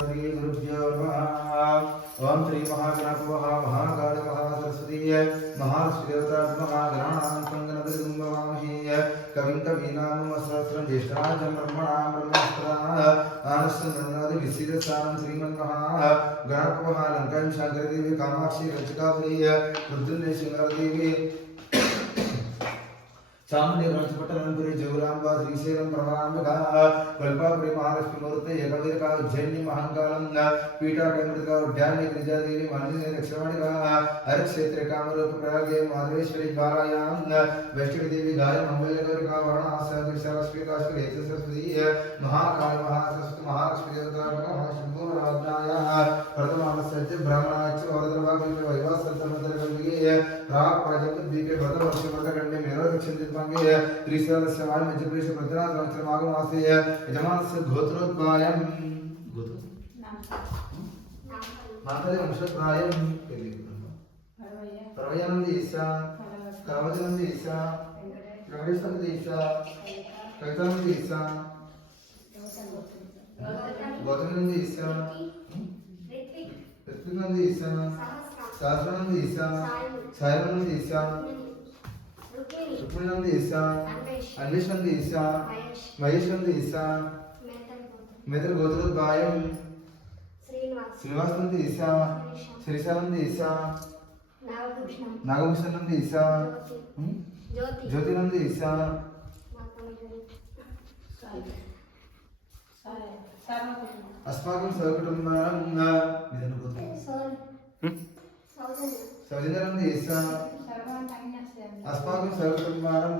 ओम श्री महागणपः महाकालकः सरस्वतीय महार्षिदेवता महागणानान्तङ्गनदृगुम्बवामहेय कविं कवीनामसहस्रं ज्येष्ठाजं ब्रह्मणां ब्रह्मस्त्रादिविसिदस्थानं श्रीमन्महाः చాముండి రంచపట్టణపురి జగులాంబ శ్రీశైలం ప్రమాంబిక కల్పాపురి మహాలక్ష్మి మూర్తి ఏకవీరక ఉజ్జయిని మహంకాళం పీఠాటమృతిక ఉడ్యాన్ని గిరిజాదేవి మందిని రక్షవాణిక హరిక్షేత్ర కామరూప ప్రయాగే మాధవేశ్వరి బాలాయాం వైష్ణవి గాయ మంగళ గౌరిక వరుణ సరస్వతి కాశ్మీర ఏక సరస్వతి మహాకాళి మహాసరస్వతి మహాలక్ష్మి దేవత శంభూరాజ్ఞాయ राग प्राजक्त दीपे भद्र वर्ष वर्धकण्डे मेरो गच्छन्ति त्रिसहस्रस्य वायु मध्यप्रदेशे भद्रनाथ सहस्रमागमासे यजमानस्य गोत्रोद्भायम् मातरे वंशोद्भायम् परवयनन्द ईशा करवजनन्द ईशा गणेशनन्द ईशा कवितानन्द ईशा गौतमनंद ईशा ऋत्विकानंद ईशा శాస్త్రం నుండి తీస్తాను సాయం నుండి తీస్తాను రుక్మిణి. నుండి తీస్తాను అన్వేష్ నుండి తీస్తాను మహేష్. నుండి తీస్తాను మిత్ర గోతులు గాయం. శ్రీనివాస్. నుండి తీస్తాను శ్రీశా నుండి తీస్తాను నాగభూషణ్. నుండి తీస్తాను జ్యోతి. నుండి తీస్తాను అస్మాకం సహకుటుంబం ప్రజలందు ఇస్తాను అస్మాకం సర్వకుమారం